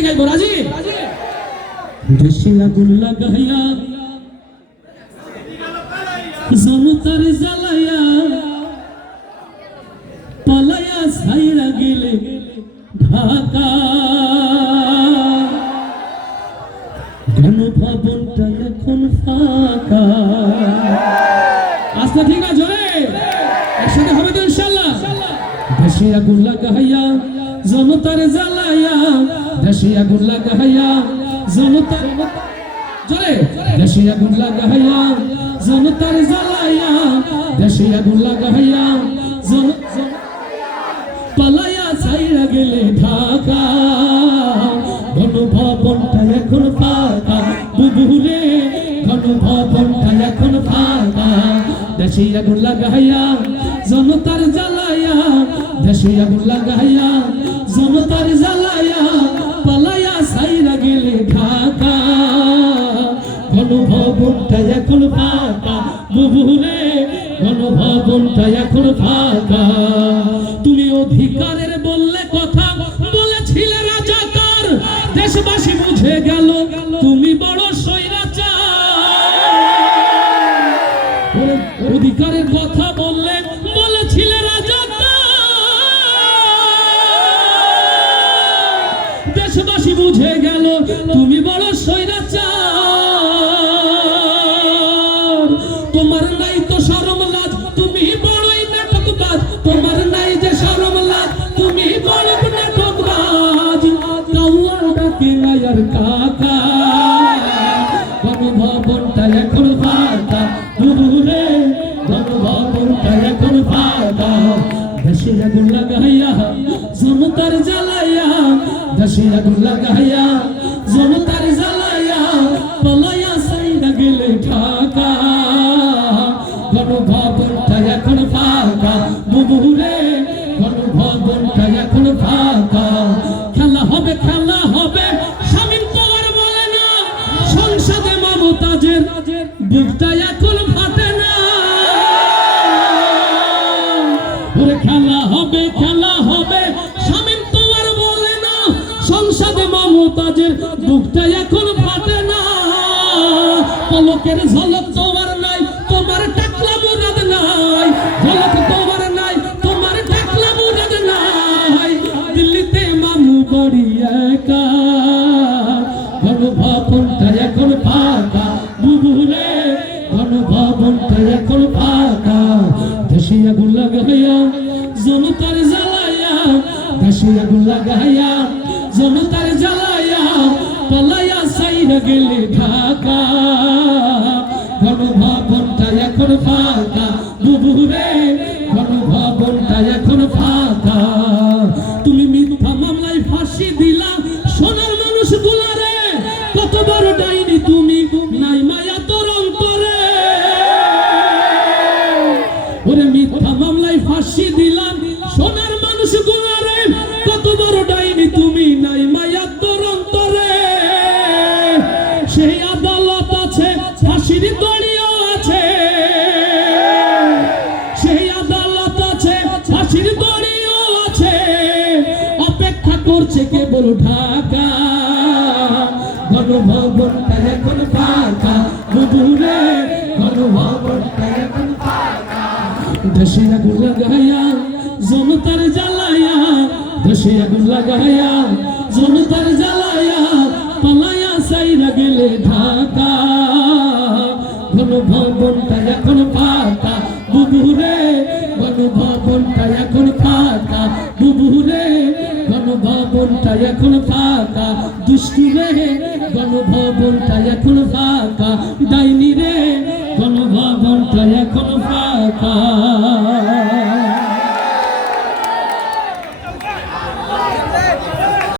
একসাথে গাইবো, রাজি? দেশে আগুন লাগাইয়া জনতার জ্বালাইয়া পালাইয়া ছাইরা গেলে ঢাকা গণভবনটা এখন ফাঁকা। আচ্ছা ঠিক আছে, জোরে একসাথে হবে তো ইনশাআল্লাহ। দেশে আগুন লাগাইয়া জনতার জ্বালাইয়া, দেশে আগুন লাগাইয়া জনতার, জোরে দেশে আগুন লাগাইয়া জনতার জ্বালাইয়া, দেশে আগুন লাগাইয়া পালাইয়া ছাইরা গেলে ঢাকা গণভবনটা এখন ফাঁকা। বুবুরে গণভবনটা এখন ফাঁকা। দেশে আগুন লাগাইয়া জনতার জ্বালাইয়া, দেশে আগুন লাগাইয়া জনতার জ্বালাইয়া পালাইয়া ছাইরা গেলে ঢাকা গণভবনটা এখন ফাঁকা। বুবুরে গণভবনটা এখন ফাঁকা। তুমি অধিকারের বললে কথা, বলেছিলে রাজাকার, দেশবাসী বুঝে গেল তুমি বড় স্বৈরাচার। অধিকারের কথা বললে বলেছিলে রাজাকার, দেশবাসী বুঝে গেল তুমি বড় স্বৈরাচার। তোমার নাই তো শরম লাজ, তুমি বড়ই নাটকবাজ। তোমার নাই যে শরম লাজ, তুমি বড় নাটকবাজ। কাউয়া ডাকে না আর কাকা, গণভবনটা এখন ফাঁকা। বুবুরে গণভবনটা এখন ফাঁকা। দেশে আগুন লাগাইয়া জনতার জ্বালাইয়া, দেশে আগুন লাগাইয়া জনতার জ্বালাইয়া পালাইয়া ছাইরা গেলে ঢাকা গণভবনটা এখন ফাঁকা। বুবুরে গণভবনটা এখন ফাঁকা। খেলা হবে, খেলা হবে, স্বামীন তো আর বলে না, সংসদে মমতাজের বুকটা এখন ফাটে না। ওরে খেলা হবে, খেলা হবে, স্বামীন তো আর বলে না, সংসদে মমতাজের বুকটা এখন ফাটে না। পলকের ঝলক তোমার নাই, তোমার টাকলা মুরাদ নাই। ঝলক তোমার নাই, তোমার টাকলা মুরাদ নাই। দিল্লিতে মামু বাড়ি একা, গণভবনটা এখন ফাঁকা। বুবুরে গণভবনটা এখন ফাঁকা। দেশে আগুন লাগাইয়া জনতার জ্বালাইয়া, দেশে আগুন লাগাইয়া জনতার জ্বালাইয়া পালাইয়া ছাইরা গেলে ঢাকা গণভবনটা এখন ফাঁকা। বুবুরে গণভবনটা এখন ফাঁকা। তুমি মিথ্যা মামলায় ফাঁসি দিলা সোনার মানুষ গুলারে, কত বড় ডাইনি তুমি, নাই মায়া তোর অন্তরে। ওরে মিথ্যা মামলায় ফাঁসি দিলাম সোনার মানুষ গুলারে, কত বড় ডাইনি তুমি, নাই মায়া তোর অন্তরে। সেই আদালত আছে, ফাঁসির দড়িও আছে, সেই আদালত আছে, ফাঁসির দড়িও আছে, অপেক্ষা করছে কেবল ঢাকা গণভবনটা এখন ফাঁকা। বুবুরে গণভবনটা এখন ফাঁকা। দেশে আগুন লাগাইয়া জনতার জ্বালাইয়া, দেশে আগুন লাগাইয়া জনতার জ্বালাইয়া পালাইয়া ছাইরা গেলে ঢাকা গণভবনটা এখন ফাঁকা। বুবুরে গণভবনটা এখন ফাঁকা। বুবুরে গণভবনটা এখন ফাঁকা। দুষ্টু রে গণভবনটা এখন ফাঁকা। ডাইনি রে গণভবনটা এখন ফাঁকা।